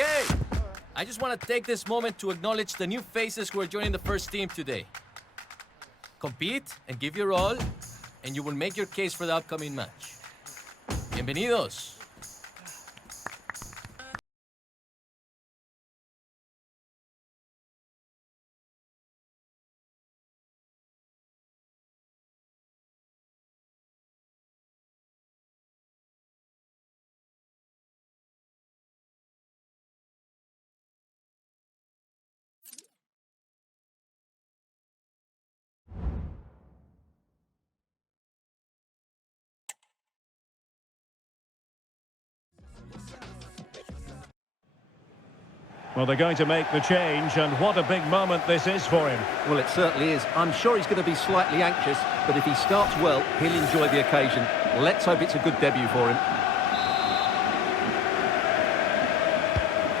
Okay, I just want to take this moment to acknowledge the new faces who are joining the first team today. Compete and give your all, and you will make your case for the upcoming match. Bienvenidos. Well, they're going to make the change, and what a big moment this is for him. Well, it certainly is. I'm sure he's going to be slightly anxious, but if he starts well, he'll enjoy the occasion. Let's hope it's a good debut for him.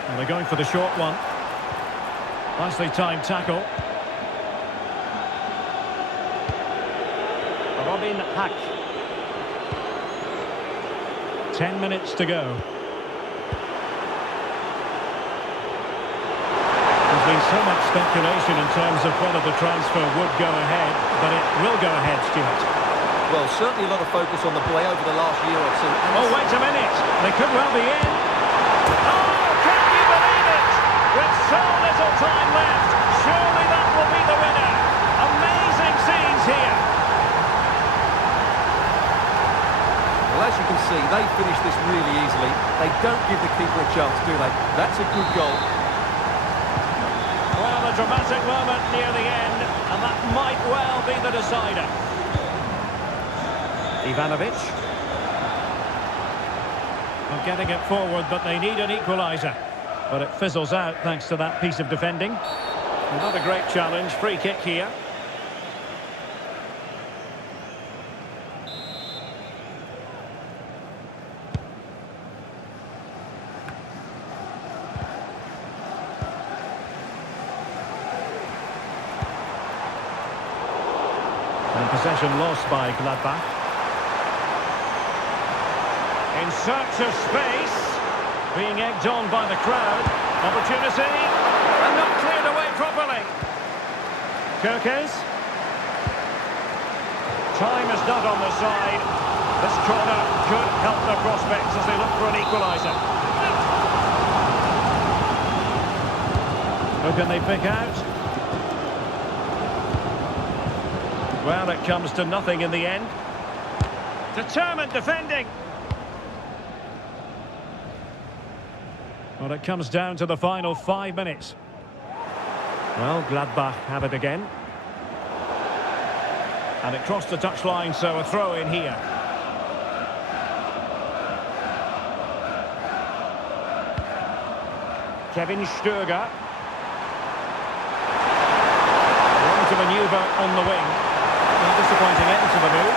And they're going for the short one. Nicely timed tackle. Robin Hack. 10 minutes to go. There's been so much speculation in terms of whether the transfer would go ahead, but it will go ahead, Stuart. Well, certainly a lot of focus on the play over the last year or two. Oh, wait a minute. They could well be in. Oh, can you believe it? With so little time left, surely that will be the winner. Amazing scenes here. Well, as you can see, they finished this really easily. They don't give the keeper a chance, do they? That's a good goal. Well, a dramatic moment near the end, and that might well be the decider. Ivanovic. Well, getting it forward, but they need an equaliser. But it fizzles out thanks to that piece of defending. Not a great challenge. Free kick here. And possession lost by Gladbach. In search of space, being egged on by the crowd. Opportunity, and not cleared away properly. Kirkes. Time is not on the side. This corner could help their prospects as they look for an equaliser. Who can they pick out? Well, it comes to nothing in the end. Determined defending. Well, it comes down to the final 5 minutes. Well, Gladbach have it again. And it crossed the touchline, so a throw in here. Kevin Stöger. One to manoeuvre on the wing. A disappointing end to the move.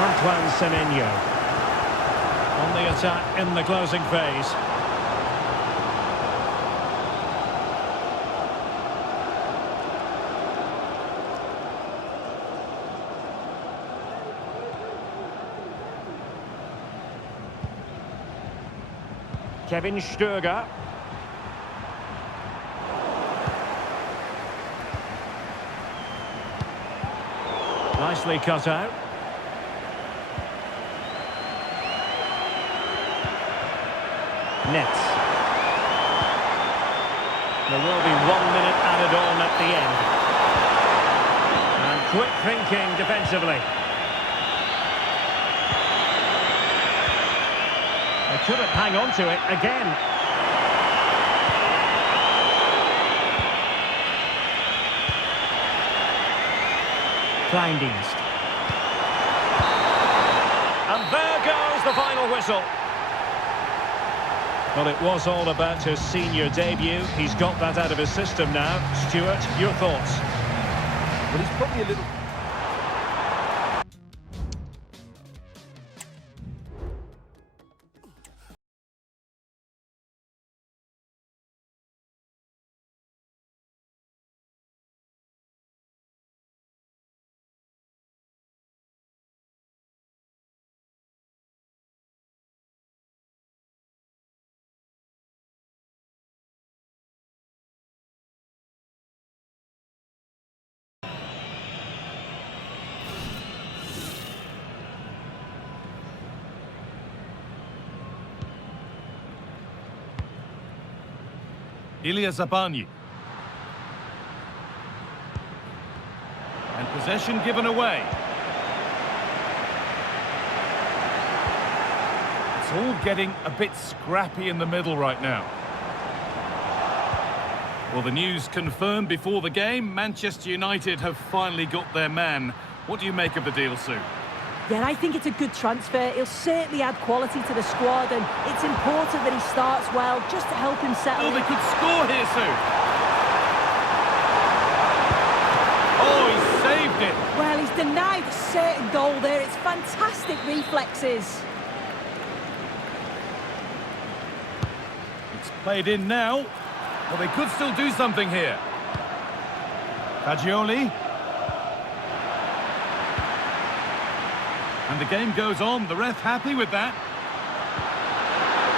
Antoine Semenyo on the attack in the closing phase. Kevin Stöger. Nicely cut out. Nets. There will be 1 minute added on at the end. And quick thinking defensively. They couldn't hang on to it again. Kleindienst. And there goes the final whistle. Well, it was all about his senior debut. He's got that out of his system now. Stuart, your thoughts? Well, he's probably a little... Zabani. And possession given away. It's all getting a bit scrappy in the middle right now. Well, the news confirmed before the game, Manchester United have finally got their man. What do you make of the deal, Sue? Yeah, I think it's a good transfer. He'll certainly add quality to the squad, and it's important that he starts well, just to help him settle in. Oh, they could score here, Sue. Oh, he saved it. Well, he's denied a certain goal there. It's fantastic reflexes. It's played in now. Well, they could still do something here. Fagioli. And the game goes on. The ref happy with that.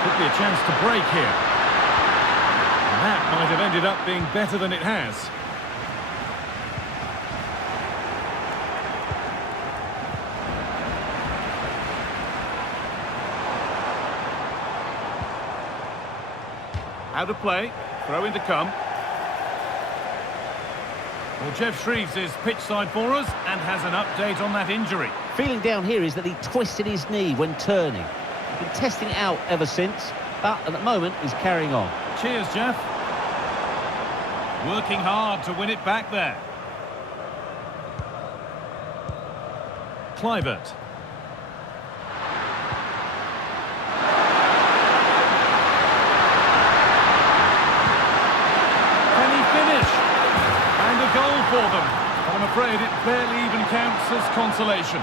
Could be a chance to break here. And that might have ended up being better than it has. Out of play. Throw in to come. Well, Jeff Shreves is pitch side for us and has an update on that injury. Feeling down here is that he twisted his knee when turning. He's been testing it out ever since, but at the moment he's carrying on. Cheers, Jeff. Working hard to win it back there. Kluivert. Can he finish? And a goal for them. I'm afraid it barely even counts as consolation.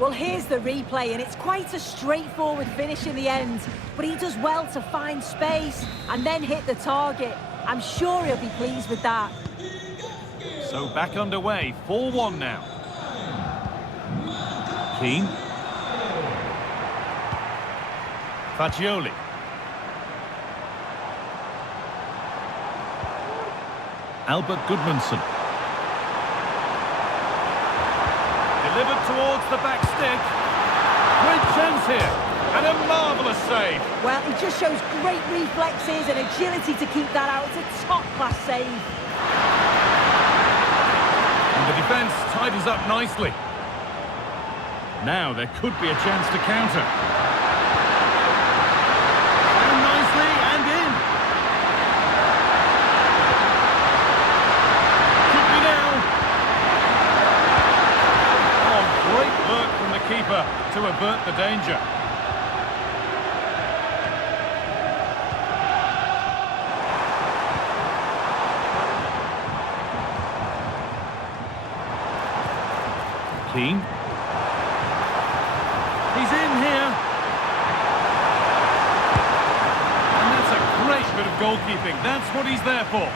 Well, here's the replay, and it's quite a straightforward finish in the end. But he does well to find space and then hit the target. I'm sure he'll be pleased with that. So back underway, 4-1 now. Keane. Fagioli. Albert Goodmanson. Delivered towards the back stick. Great chance here. And a marvellous save. Well, he just shows great reflexes and agility to keep that out. It's a top-class save. And the defence tidies up nicely. Now there could be a chance to counter. And nicely and in. Could be now. Oh, great work from the keeper to avert the danger. Keane. He's in here. And that's a great bit of goalkeeping. That's what he's there for.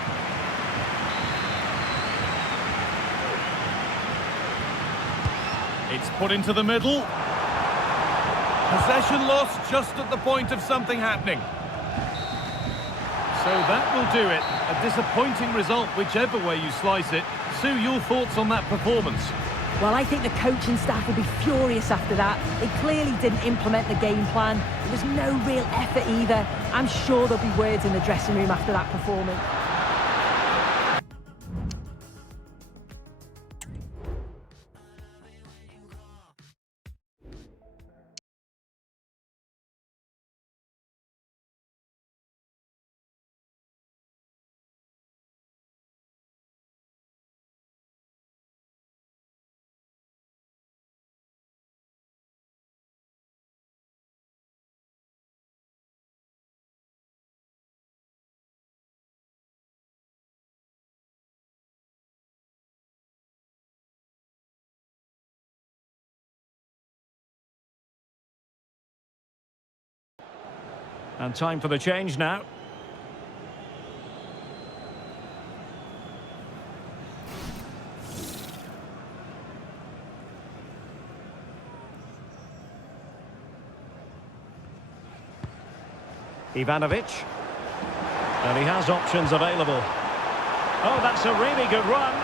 It's put into the middle. Possession lost just at the point of something happening. So that will do it. A disappointing result, whichever way you slice it. Sue, your thoughts on that performance? Well, I think the coaching staff will be furious after that. They clearly didn't implement the game plan. There was no real effort either. I'm sure there'll be words in the dressing room after that performance. And time for the change now. Ivanovic. And he has options available. Oh, that's a really good run.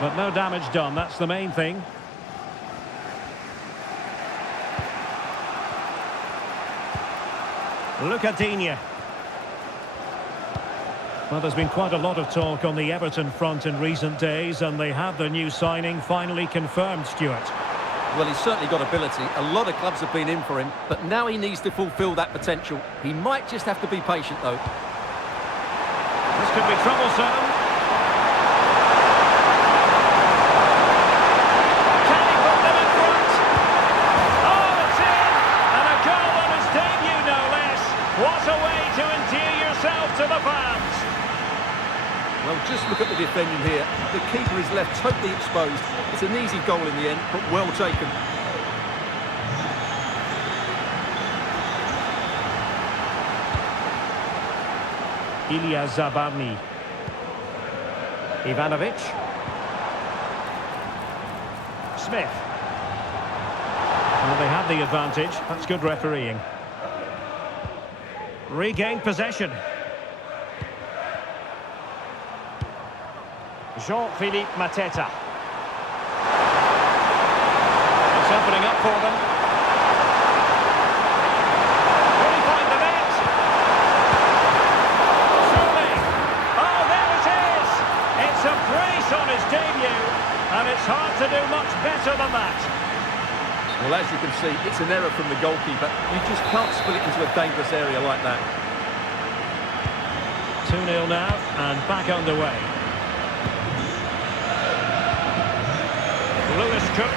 But no damage done, that's the main thing. Lucadinha. Well, there's been quite a lot of talk on the Everton front in recent days, and they have their new signing finally confirmed, Stuart. Well, he's certainly got ability. A lot of clubs have been in for him, but now he needs to fulfil that potential. He might just have to be patient, though. This could be troublesome. Can he put them in front? Oh, it's in! And a goal on his debut, no less. What a way to endear yourself to the fans. Well, just look at the defending here. The keeper is left totally exposed. It's an easy goal in the end, but well taken. Ilya Zabarny. Ivanovic. Smith. Well, they have the advantage. That's good refereeing. Regained possession. Jean-Philippe Mateta. It's opening up for them. Will he find the net? Surely. Oh, there it is! It's a brace on his debut, and it's hard to do much better than that. Well, as you can see, it's an error from the goalkeeper. You just can't split it into a dangerous area like that. 2-0 now, and back underway. Lewis Cook.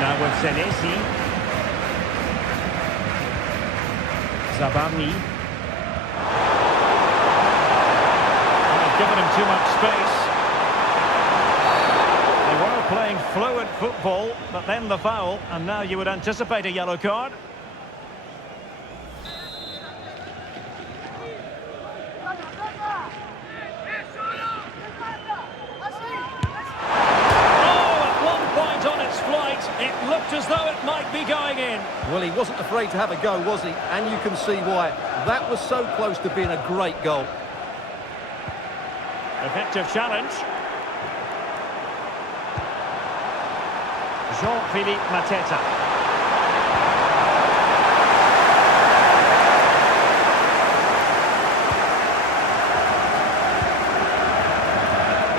Now with Senesi. Zabarny. They've given him too much space. They were playing fluid football, but then the foul, and now you would anticipate a yellow card. It looked as though it might be going in. Well, he wasn't afraid to have a go, was he? And you can see why. That was so close to being a great goal. Effective challenge. Jean-Philippe Mateta.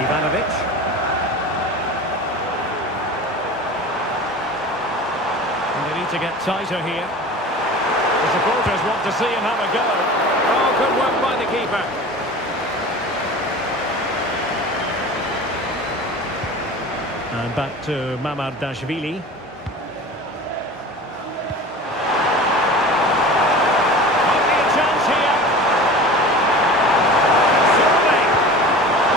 Ivanovic. To get tighter here. The supporters want to see him have a go. Oh, good work by the keeper. And back to Mamardashvili. Might be a chance here. Surely.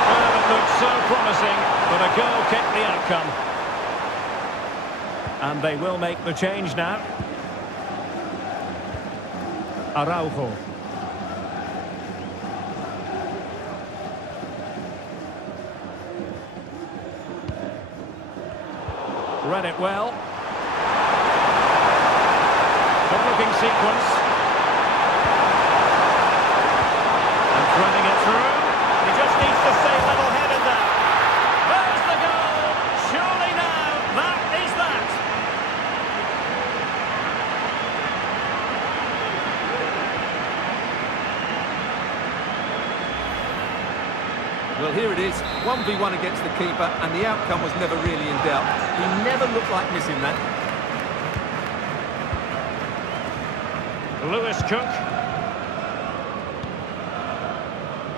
Well, it looked so promising, but a goal kept the outcome. And they will make the change now. Araujo. Read it well. Good-looking sequence. And threading it through. He just needs to stay level-headed there. There's the goal. Surely now, that is that. Well, here it is, 1v1 against the keeper, and the outcome was never really in doubt. He never looked like missing that. Lewis Cook.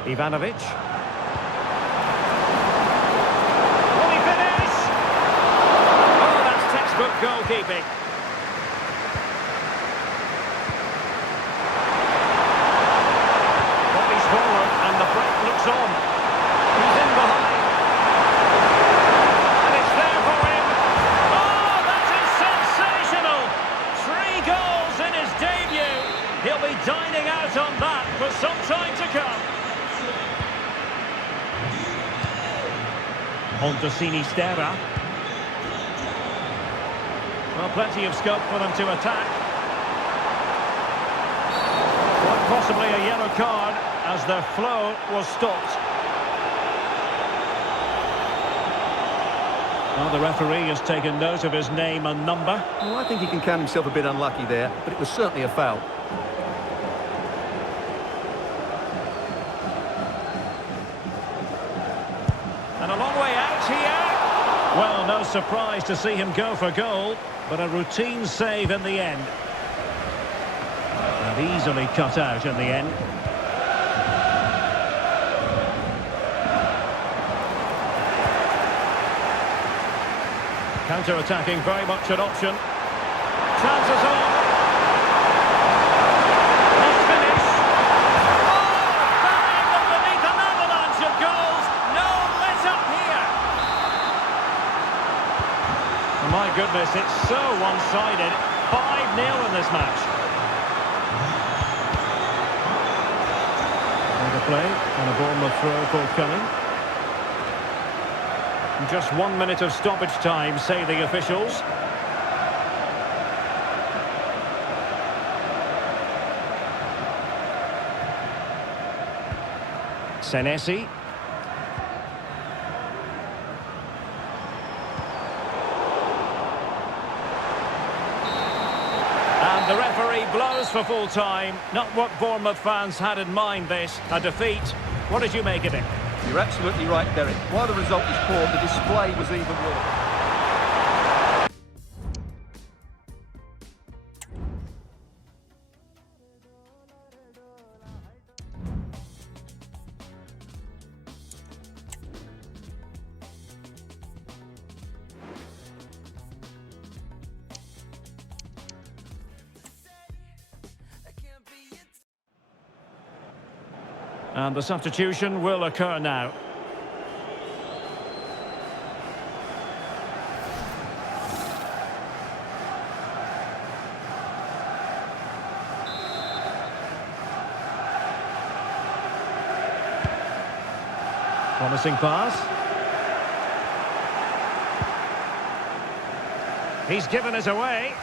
Ivanovic. Will he finish? Oh, that's textbook goalkeeping. Bobby's forward, and the break looks on. He's in behind. And it's there for him. Oh, that is sensational. 3 goals in his debut. He'll be dining out on that for some time to come. On to Sinisterra. Well, plenty of scope for them to attack. Quite possibly a yellow card as their flow was stopped. Well, the referee has taken note of his name and number. Well, I think he can count himself a bit unlucky there, but it was certainly a foul. And a long way out here. Well, no surprise to see him go for goal, but a routine save in the end. And easily cut out in the end. Counter-attacking, very much an option. Chances on. Let's finish. Oh, bang underneath an avalanche of goals. No let-up here. Oh, my goodness, it's so one-sided. 5-0 in this match. And a play, and a Bournemouth throw forthcoming. Just 1 minute of stoppage time, say the officials. Senesi. And the referee blows for full time. Not what Bournemouth fans had in mind this, a defeat. What did you make of it? You're absolutely right, Derek. While the result is poor, the display was even worse. And the substitution will occur now. Promising pass. He's given us away.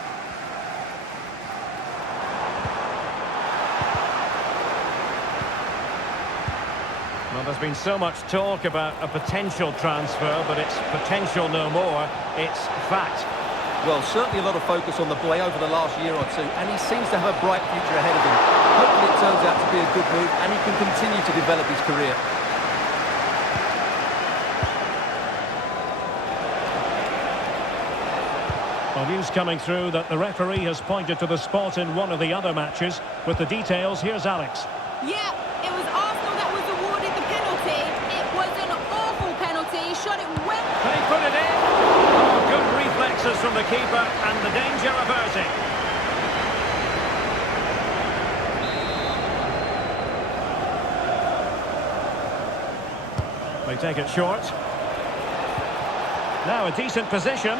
Well, there's been so much talk about a potential transfer, but it's potential no more. It's fact. Well, certainly a lot of focus on the boy over the last year or two, and he seems to have a bright future ahead of him. Hopefully it turns out to be a good move, and he can continue to develop his career. Well, news coming through that the referee has pointed to the spot in one of the other matches. With the details, here's Alex. Yeah, it was Arsenal that was awarded the penalty. It was an awful penalty. He shot it well. Can he put it in? Oh, good reflexes from the keeper and the danger averted. They take it short. Now a decent position.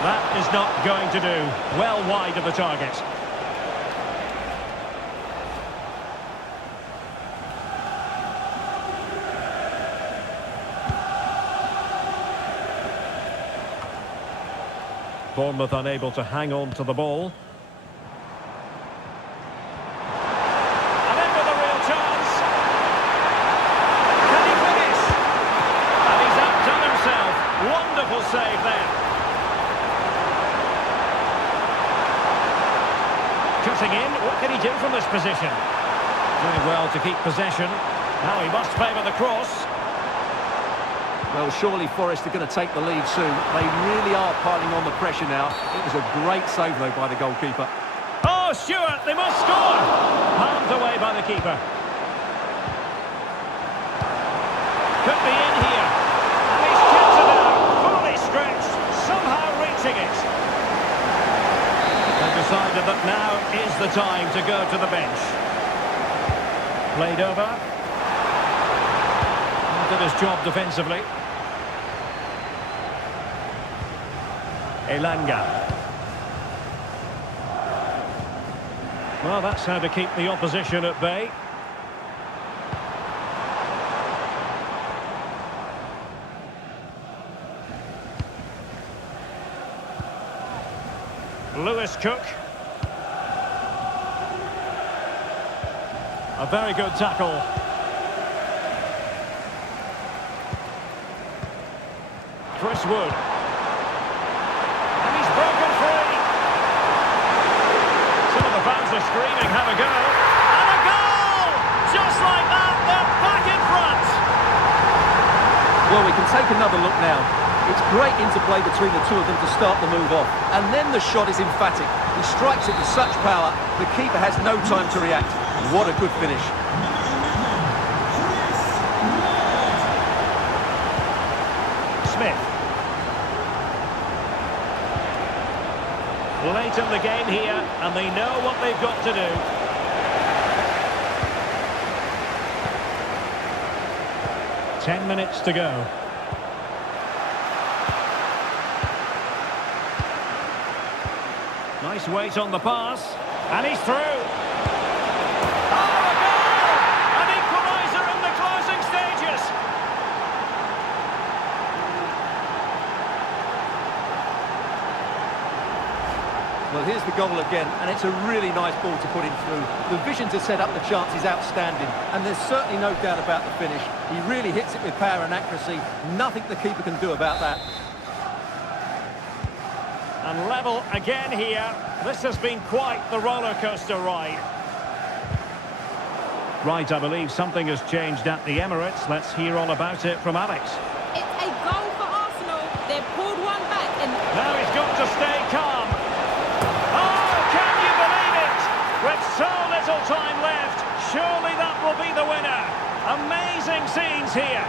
That is not going to do. Well wide of the target. Bournemouth unable to hang on to the ball. And in with a real chance. Can he finish? And he's outdone himself. Wonderful save there. Cutting in, what can he do from this position? Doing well to keep possession. Now he must favour the cross. Well, surely Forest are going to take the lead soon. They really are piling on the pressure now. It was a great save, though, by the goalkeeper. Oh, Stewart, they must score! Palmed away by the keeper. Could be in here. And he's kept it out, fully stretched, somehow reaching it. They've decided that now is the time to go to the bench. Played over. Did his job defensively. Elanga. Well, that's how to keep the opposition at bay. Lewis Cook. A very good tackle. Chris Wood. And he's broken free. Some of the fans are screaming, have a go. And a goal! Just like that, they're back in front. Well, we can take another look now. It's great interplay between the two of them to start the move off. And then the shot is emphatic. He strikes it with such power, the keeper has no time to react. What a good finish. Smith. Late in the game here, and they know what they've got to do. Ten minutes to go. Nice weight on the pass, and he's through. Oh, a goal! An equaliser in the closing stages. Well, here's the goal again, and it's a really nice ball to put him through. The vision to set up the chance is outstanding, and there's certainly no doubt about the finish. He really hits it with power and accuracy. Nothing the keeper can do about that. And level again here. This has been quite the roller coaster ride. Right, I believe something has changed at the Emirates. Let's hear all about it from Alex. It's a goal for Arsenal. They've pulled one back and... Now he's got to stay calm. Oh, can you believe it? With so little time left, surely that will be the winner. Amazing scenes here.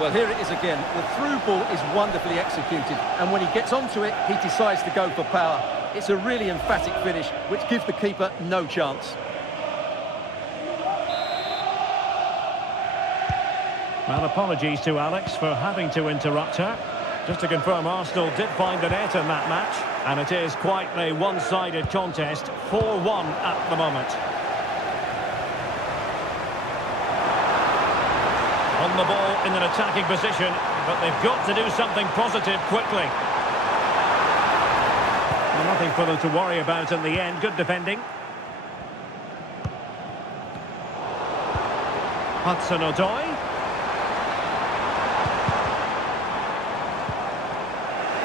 Well, here it is again. The through ball is wonderfully executed, and when he gets onto it, he decides to go for power. It's a really emphatic finish, which gives the keeper no chance. Well, apologies to Alex for having to interrupt her. Just to confirm, Arsenal did find the net in that match, and it is quite a one-sided contest, 4-1 at the moment. On the ball in an attacking position, but they've got to do something positive quickly. Well, nothing for them to worry about in the end. Good defending. Hudson-Odoi.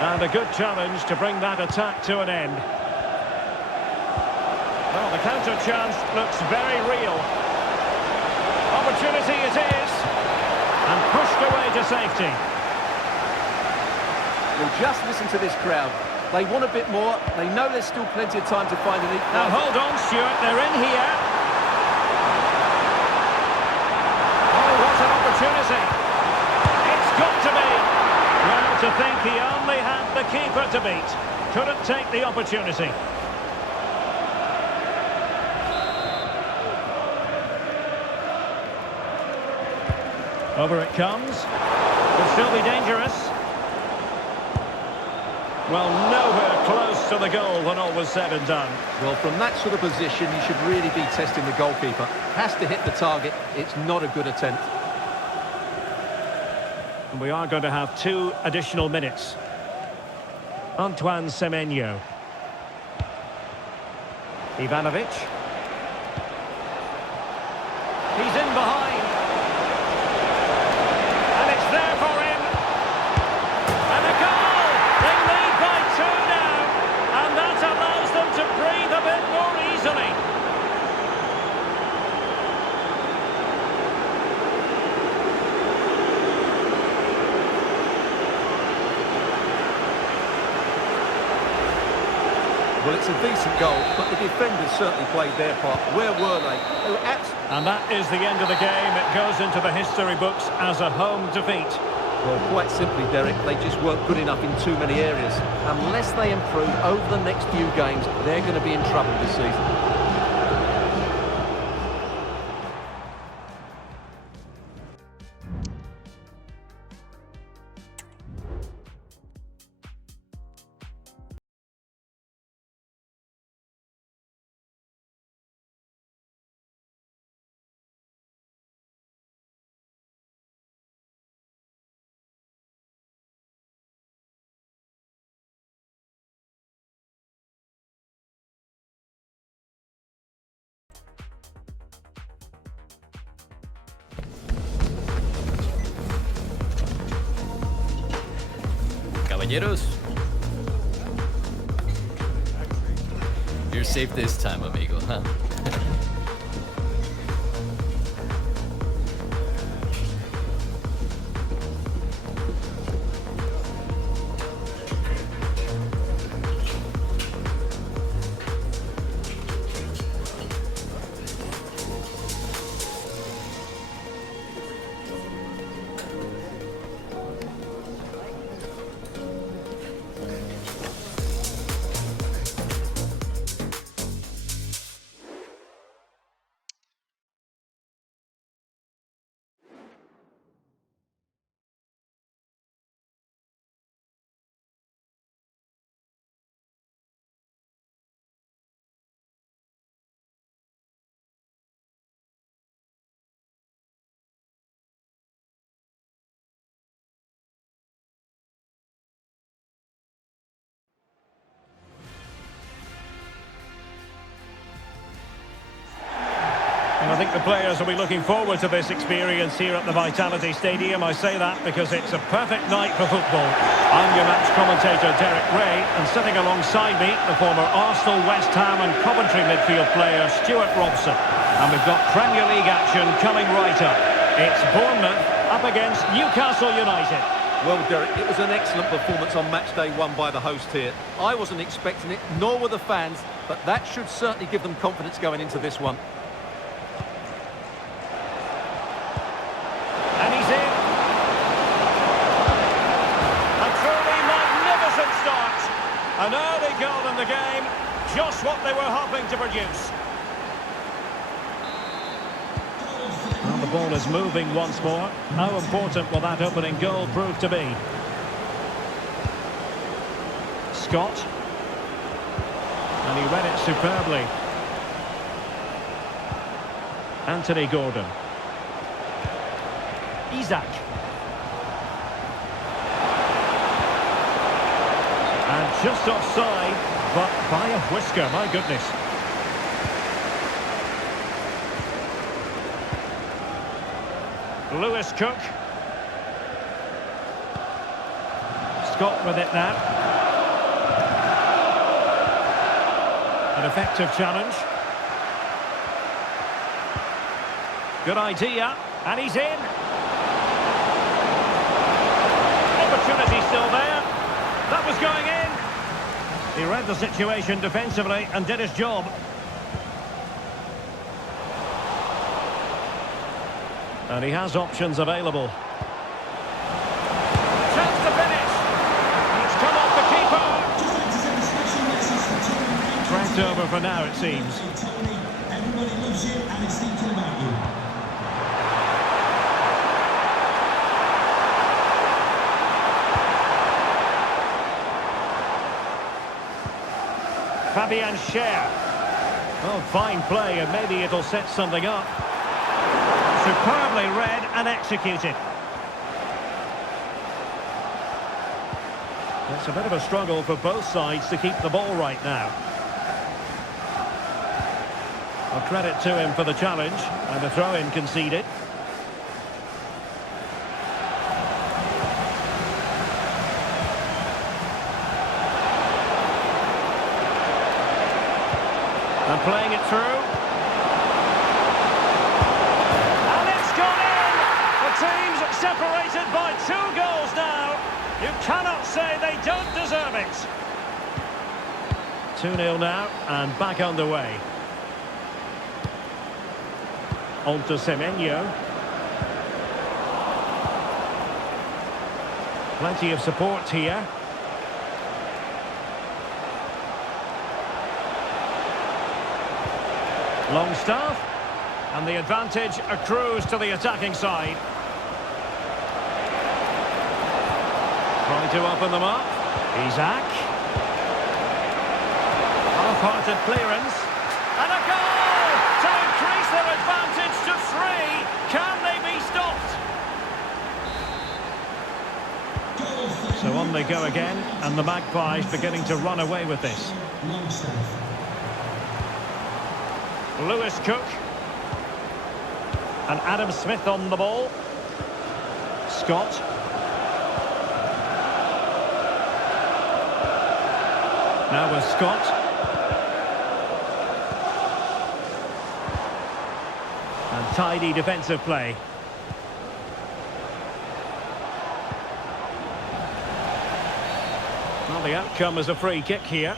And a good challenge to bring that attack to an end. Well, the counter chance looks very real. Opportunity it is. And pushed away to safety. Well, just listen to this crowd. They want a bit more. They know there's still plenty of time to find an equaliser. Now hold on, Stuart. They're in here. Oh, what an opportunity. It's got to be. Well, to think he only had the keeper to beat. Couldn't take the opportunity. Over it comes. Could still be dangerous. Well, nowhere close to the goal when all was said and done. Well, from that sort of position, you should really be testing the goalkeeper. Has to hit the target. It's not a good attempt. And we are going to have 2 additional minutes. Antoine Semenyo. Ivanovic. He's in behind. And it's there for him. And a goal! They lead by 2 now. And that allows them to breathe a bit more easily. Well, it's a decent goal, but the defenders certainly played their part. Where were they? They were And that is the end of the game. It goes into the history books as a home defeat. Well, quite simply, Derek, they just weren't good enough in too many areas. Unless they improve over the next few games, they're going to be in trouble this season. Caballeros. You're safe this time, amigo, huh? And I think the players will be looking forward to this experience here at the Vitality Stadium. I say that because it's a perfect night for football. I'm your match commentator, Derek Ray, and sitting alongside me, the former Arsenal, West Ham and Coventry midfield player, Stuart Robson. And we've got Premier League action coming right up. It's Bournemouth up against Newcastle United. Well, Derek, it was an excellent performance on match day one by the host here. I wasn't expecting it, nor were the fans, but that should certainly give them confidence going into this one. And he's in. A truly magnificent start. An early goal in the game, just what they were hoping to produce. Well, the ball is moving once more. How important will that opening goal prove to be? Scott. And he read it superbly. Anthony Gordon. Isaac. And just offside, but by a whisker, my goodness. Lewis Cook. Scott with it now. An effective challenge. Good idea, and he's in. Opportunity still there. That was going in. He read the situation defensively and did his job. And he has options available. Chance to finish. And it's come off the keeper. Dragged over for now, it seems. Everybody loves you and is thinking about you. Fabian Schär. Oh, fine play, and maybe it'll set something up. Superbly read and executed. It's a bit of a struggle for both sides to keep the ball right now. I'll credit to him for the challenge, and a throw-in conceded. And playing it through. And it's gone in! The team's separated by 2 goals now. You cannot say they don't deserve it. 2-0 now, and back underway. On to Semenyo. Plenty of support here. Longstaff, and the advantage accrues to the attacking side. Trying to open them up. Isaac. Half-hearted clearance. And a goal to increase their advantage to 3. Can they be stopped? So on they go again, and the Magpies beginning to run away with this. Lewis Cook. And Adam Smith on the ball. Scott. Now with Scott. And tidy defensive play. Well, the outcome is a free kick here.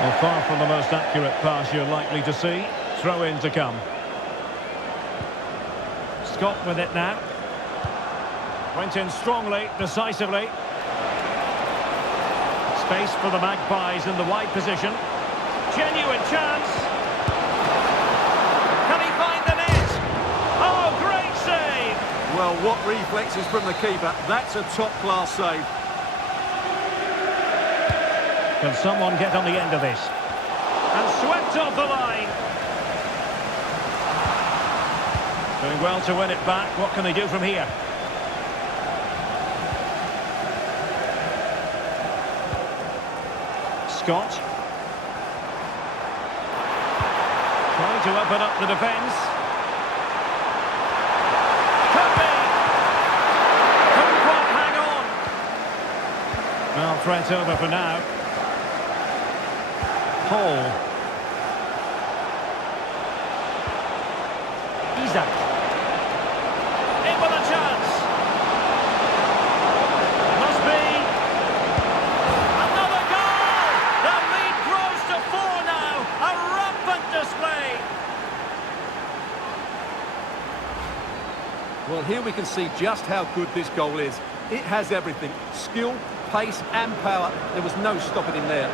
Well, far from the most accurate pass you're likely to see. Throw in to come. Scott with it now. Went in strongly, decisively. Space for the Magpies in the wide position. Genuine chance. Can he find the net? Oh, great save! Well, what reflexes from the keeper. That's a top-class save. Can someone get on the end of this? And swept off the line. Doing well to win it back. What can they do from here? Scott. Trying to open up the defence. Could be. Couldn't quite hang on. Well, threat over for now. Hall. Isaac. In with a chance. Must be. Another goal! The lead grows to 4 now. A rampant display. Well, here we can see just how good this goal is. It has everything. Skill, pace and power. There was no stopping him there.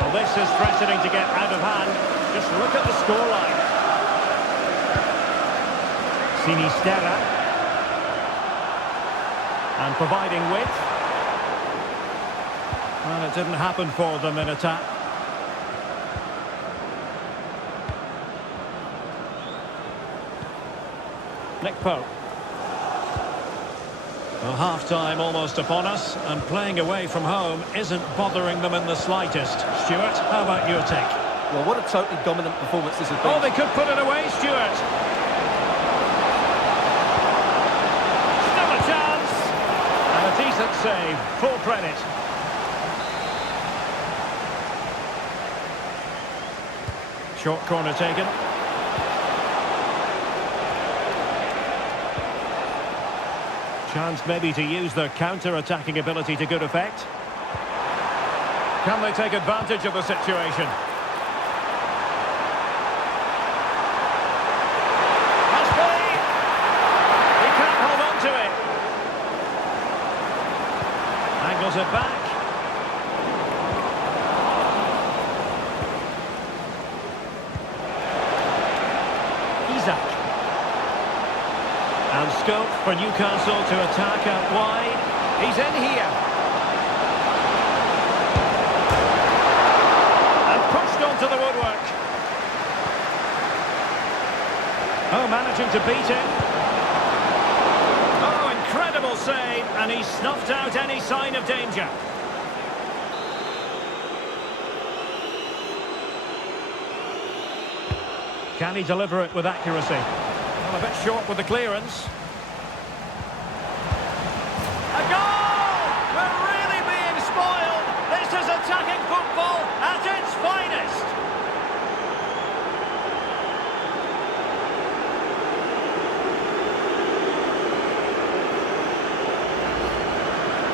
Well, this is threatening to get out of hand. Just look at the scoreline. Sinisterra. And providing width. Well, it didn't happen for them in attack. Nick Pope. Well, half-time almost upon us, and playing away from home isn't bothering them in the slightest. Stuart, how about your take? Well, what a totally dominant performance this has been. Oh, they could put it away, Stuart. Still a chance. And a decent save. Full credit. Short corner taken. Chance maybe to use their counter-attacking ability to good effect. Can they take advantage of the situation? Must be! He can't hold on to it. Angles it back. Isaac. And scope for Newcastle to attack out wide. He's in here. And pushed onto the woodwork. Oh, managing to beat him. Oh, incredible save. And he snuffed out any sign of danger. Can he deliver it with accuracy? Well, a bit short with the clearance. A goal! We're really being spoiled. This is attacking football at its finest.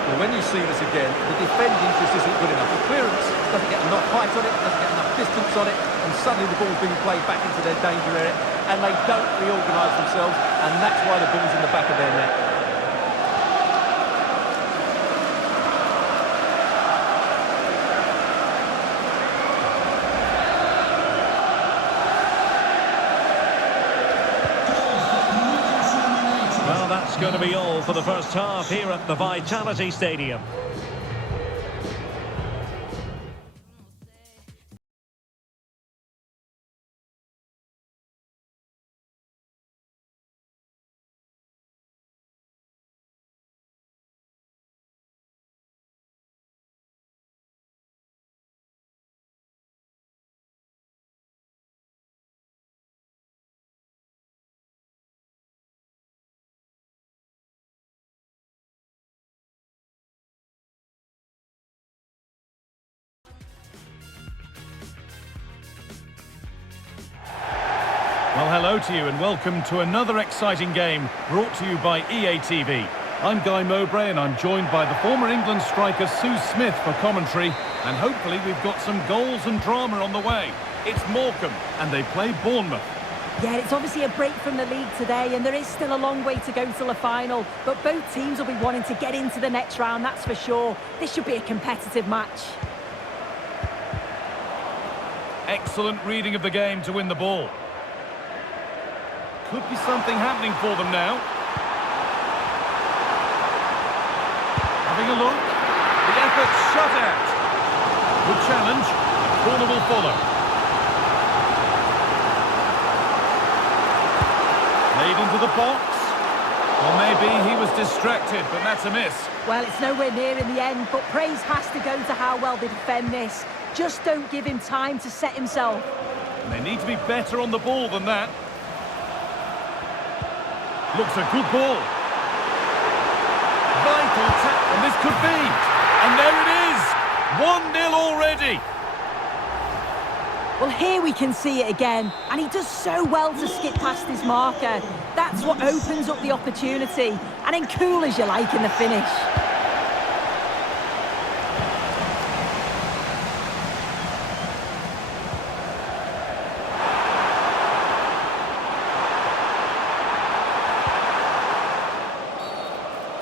Well, when you see this again, the defending just isn't good enough. The clearance doesn't get enough height on it, doesn't get enough distance on it, and suddenly the ball's being played back into their danger area, and they don't reorganise themselves, and that's why the ball's in the back of their net. Well, that's going to be all for the first half here at the Vitality Stadium. Well, hello to you and welcome to another exciting game brought to you by EA TV. I'm Guy Mowbray and I'm joined by the former England striker Sue Smith for commentary, and hopefully we've got some goals and drama on the way. It's Morecambe and they play Bournemouth. Yeah, it's obviously a break from the league today and there is still a long way to go till the final, but both teams will be wanting to get into the next round, that's for sure. This should be a competitive match. Excellent reading of the game to win the ball. Could be something happening for them now. Having a look. The effort shut out. Good challenge. Corner will follow. Played into the box. Or maybe he was distracted, but that's a miss. Well, it's nowhere near in the end, but praise has to go to how well they defend this. Just don't give him time to set himself. And they need to be better on the ball than that. Looks a good ball. Vital tap, and this could be. And there it is! 1-0 already. Well, here we can see it again, and he does so well to skip past his marker. That's what opens up the opportunity, and then cool as you like in the finish.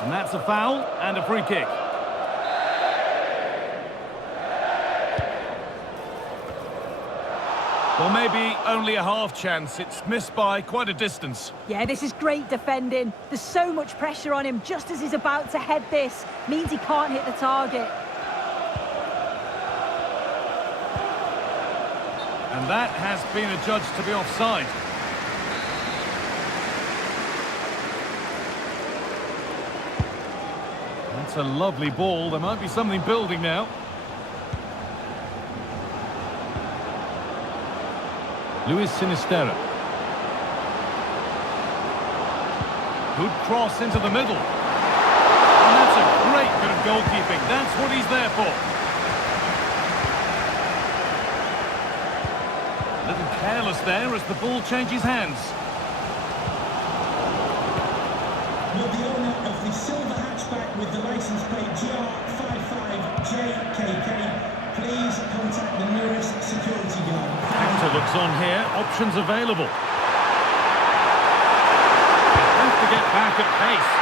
And that's a foul and a free kick. Well, maybe only a half chance. It's missed by quite a distance. Yeah, this is great defending. There's so much pressure on him just as he's about to head this. Means he can't hit the target. And that has been adjudged to be offside. That's a lovely ball. There might be something building now. Luis Sinisterra. Good cross into the middle. And that's a great bit of goalkeeping. That's what he's there for. A little careless there as the ball changes hands. Will the owner of the silver hatchback with the license plate GR55JKK please contact the nearest security guard? Actor looks on here. Options available. Have to get back at pace.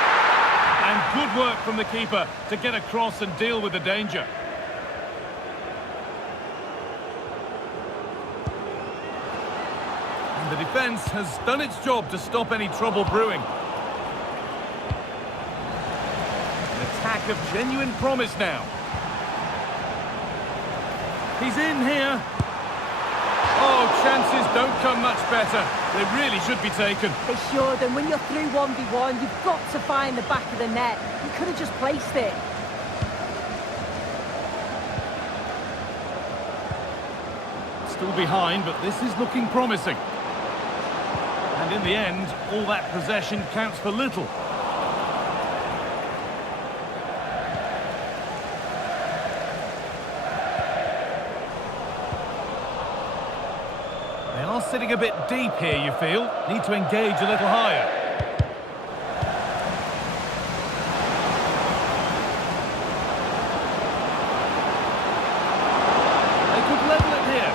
And good work from the keeper to get across and deal with the danger. And the defence has done its job to stop any trouble brewing. Attack of genuine promise now. He's in here. Oh, chances don't come much better. They really should be taken. They should, and when you're through 1v1, you've got to find the back of the net. You could have just placed it. Still behind, but this is looking promising. And in the end, all that possession counts for little. They are sitting a bit deep here, you feel. Need to engage a little higher. They could level it here.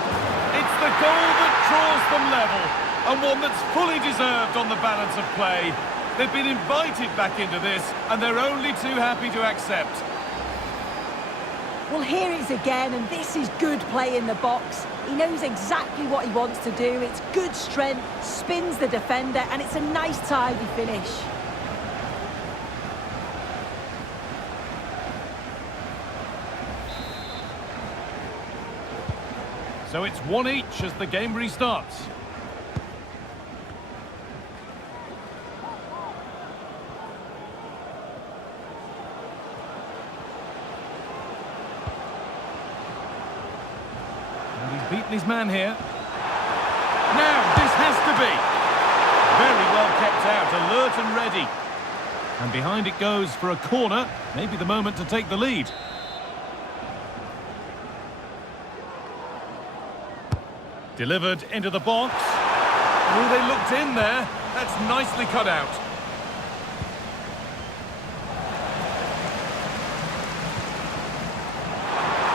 It's the goal that draws them level, and one that's fully deserved on the balance of play. They've been invited back into this, and they're only too happy to accept. Well, here it is again, and this is good play in the box. He knows exactly what he wants to do. It's good strength, spins the defender, and it's a nice tidy finish. So it's 1 each as the game restarts. Beaten his man here. Now, this has to be. Very well kept out, alert and ready. And behind it goes for a corner. Maybe the moment to take the lead. Delivered into the box. Oh, they looked in there. That's nicely cut out.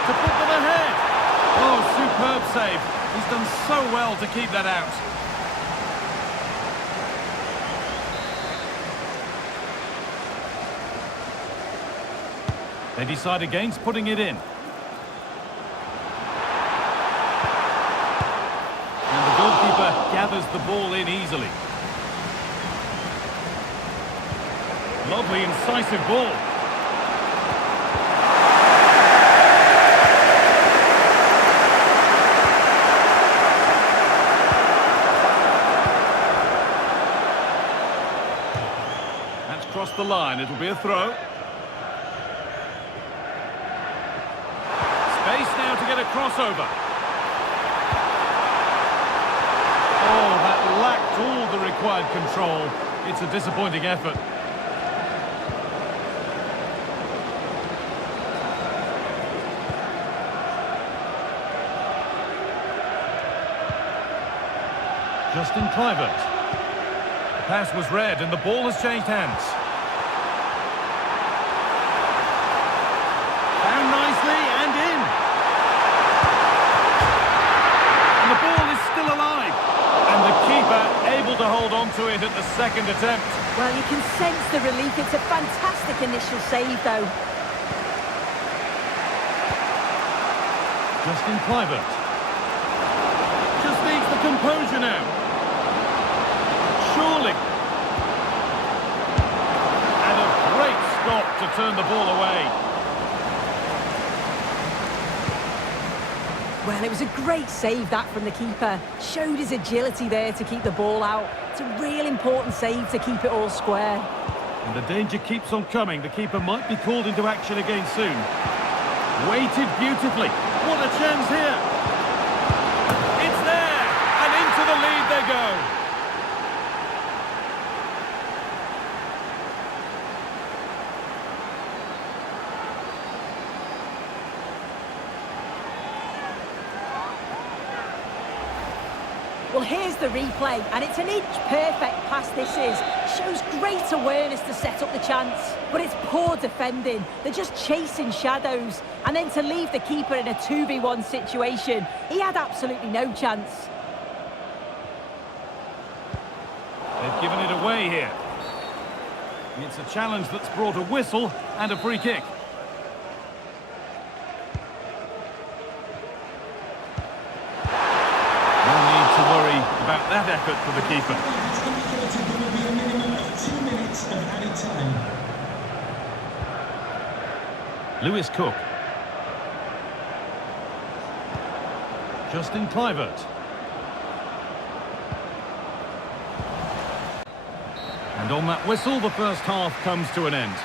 To put them ahead. Oh, superb save. He's done so well to keep that out. They decide against putting it in. And the goalkeeper gathers the ball in easily. Lovely, incisive ball. That's crossed the line. It'll be a throw. Space now to get a crossover. Oh, that lacked all the required control. It's a disappointing effort. Justin Kluivert. The pass was read and the ball has changed hands. Down nicely and in. And the ball is still alive. And the keeper able to hold on to it at the second attempt. Well, you can sense the relief. It's a fantastic initial save, though. Justin Kluivert. Just needs the composure now. Surely. And a great stop to turn the ball away. Well, it was a great save, that, from the keeper. Showed his agility there to keep the ball out. It's a real important save to keep it all square. And the danger keeps on coming. The keeper might be called into action again soon. Waited beautifully. What a chance here. It's there. And into the lead they go. Well, here's the replay, and it's an inch-perfect pass this is. Shows great awareness to set up the chance, but it's poor defending. They're just chasing shadows, and then to leave the keeper in a 2v1 situation, he had absolutely no chance. They've given it away here. It's a challenge that's brought a whistle and a free kick. About that effort for the keeper. It's indicated there will be a minimum of 2 minutes of added time. Lewis Cook. Justin Kluivert. And on that whistle, the first half comes to an end.